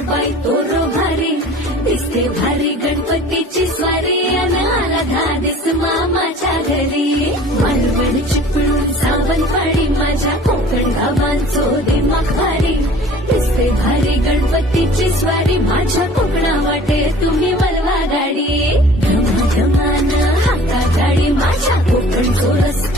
बाई तो रो भारी. दिसते भारी गणपतीची स्वारी अन आला धादिस मामाच्या घरी. मालवण चिपळूण सावंतवाडी माझ्या कोकण गावांचो दिमाग भारी. दिसते भारी गणपतीची स्वारी